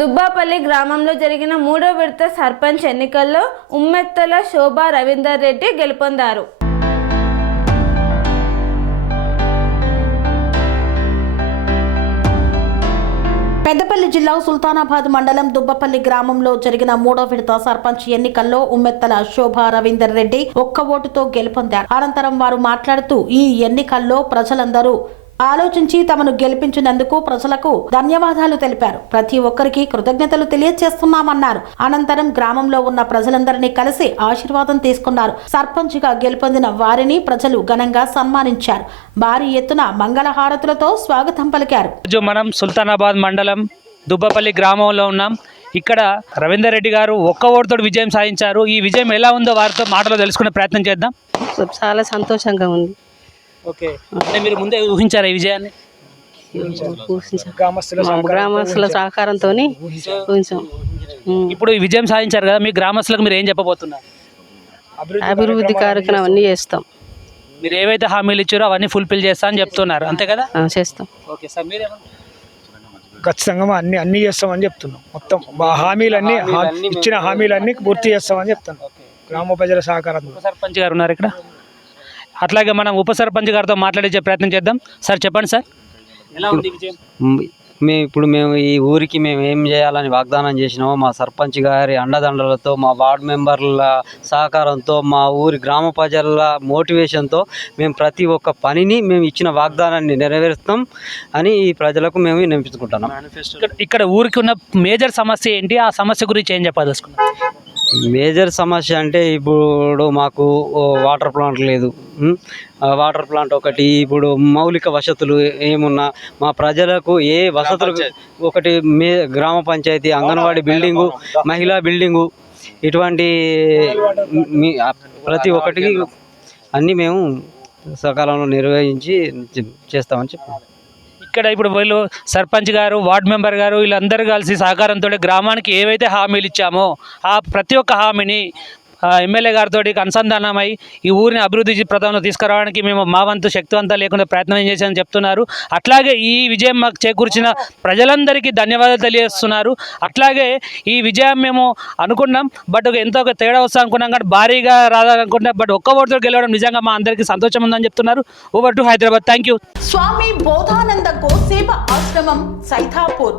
దుబ్బాపల్లి గ్రామంలో జరిగిన మూడో విడత సర్పంచ్ ఎన్నికల్లో ఉమ్మెత్తల శోభా రవీందర్ రెడ్డి గెలుపొందారు. పెద్దపల్లి జిల్లా సుల్తానాబాద్ మండలం దుబ్బపల్లి గ్రామంలో జరిగిన మూడో విడత సర్పంచ్ ఎన్నికల్లో ఉమ్మెత్తల శోభా రవీందర్ రెడ్డి ఒక్క ఓటుతో గెలుపొందారు. అనంతరం వారు మాట్లాడుతూ ఈ ఎన్నికల్లో ప్రజలందరూ ఆలోచించి తమను గెలిపించినందుకు ప్రజలకు ధన్యవాదాలు తెలిపారు. ప్రతి ఒక్కరికి కృతజ్ఞతలు తెలియజేస్తున్నామన్నారు అనంతరం గ్రామంలో ఉన్న ప్రజలందరినీ కలిసి ఆశీర్వాదం తీసుకున్నారు. సర్పంచ్గా గెలుపొందిన వారిని ప్రజలు ఘనంగా సన్మానించారు. భారీ ఎత్తున మంగళహారతులతో స్వాగతం పలికారు. మనం సుల్తానాబాద్ మండలం దుబ్బపల్లి గ్రామంలో ఉన్నాం. ఇక్కడ రవీందర్ రెడ్డి గారు ఒక్క ఓటుతో విజయం సాధించారు. ఈ విజయం ఎలా ఉందో వారితో మాటలో తెలుసుకునే ప్రయత్నం చేద్దాం. చాలా సంతోషంగా ఉంది. ఓకే. అంటే మీరు ముందే ఊహించారా ఈ విజయాన్ని? గ్రామస్తుల సహకారంతో ఇప్పుడు ఈ విజయం సాధించారు కదా మీ గ్రామస్తులకు మీరు ఏం చెప్పబోతున్నారు? అభివృద్ధి కార్యక్రమం అన్నీ చేస్తాం? మీరు ఏవైతే హామీలు ఇచ్చారో అవన్నీ ఫుల్ఫిల్ చేస్తా అని చెప్తున్నారు. అంతే కదా? చేస్తాం. ఓకే సార్ మీరేమన్నా ఖచ్చితంగా మా అన్ని అన్ని చేస్తామని చెప్తున్నాం. మొత్తం మా హామీలన్నీ ఇచ్చిన హామీలన్నీ పూర్తి చేస్తామని చెప్తున్నాం. గ్రామ ప్రజల సహకారంతో. ఉప సర్పంచ్ గారు ఉన్నారు ఇక్కడ? అట్లాగే మనం ఉప సర్పంచ్ గారితో మాట్లాడే ప్రయత్నం చేద్దాం. సార్ చెప్పండి సార్. ఎలా ఉంది ఈ విజయం? మ్, మేము ఇప్పుడు మేము ఈ ఊరికి మేము ఏం చేయాలని వాగ్దానం చేసినామో మా సర్పంచ్ గారి అండదండలతో మా వార్డు మెంబర్ల సహకారంతో మా ఊరి గ్రామ ప్రజల మోటివేషన్తో మేము ప్రతి ఒక్క పనిని మేము ఇచ్చిన వాగ్దానాన్ని నెరవేరుస్తాం అని ఈ ప్రజలకు మేము వినిపించుకుంటున్నాం ఇక్కడ ఇక్కడ ఊరికి ఉన్న మేజర్ సమస్య ఏంటి? ఆ సమస్య గురించి ఏం చెప్పదలుచుకున్నాం మేజర్ సమస్య అంటే ఇప్పుడు మాకు వాటర్ ప్లాంట్ లేదు. వాటర్ ప్లాంట్ ఒకటి ఇప్పుడు మౌలిక వసతులు ఏమున్నా మా ప్రజలకు ఏ వసతులు ఒకటి మే గ్రామ పంచాయతీ అంగన్వాడీ బిల్డింగు మహిళా బిల్డింగు ఇటువంటి ప్రతి ఒక్కటికి అన్నీ మేము సకాలంలో నిర్వహించి చేస్తామని చెప్పాము ఇక్కడ ఇప్పుడు వీళ్ళు సర్పంచ్ గారు వార్డు మెంబర్ గారు వీళ్ళందరూ కలిసి సహకారంతో గ్రామానికి ఏవైతే హామీలు ఇచ్చామో ఆ ప్రతి ఒక్క హామీని ఎమ్మెల్యే గారితో అనుసంధానమై ఈ ఊరిని అభివృద్ధి ప్రదంలో తీసుకురావడానికి మేము మా వంతు శక్తివంతా లేకుండా ప్రయత్నం చేశామని చెప్తున్నారు. అట్లాగే ఈ విజయం మాకు చేకూర్చిన ప్రజలందరికీ ధన్యవాదాలు తెలియజేస్తున్నారు. అట్లాగే ఈ విజయం మేము అనుకున్నాం. బట్ ఎంతో తేడా వస్తా అనుకున్నాం కానీ భారీగా రాదనుకుంటున్నాం బట్ ఒక్క ఓటుతో గెలవడం నిజంగా మా అందరికీ సంతోషం ఉందని చెప్తున్నారు. Over to Hyderabad thank you Swami Bodhananda Goseva Ashramam Saitapur.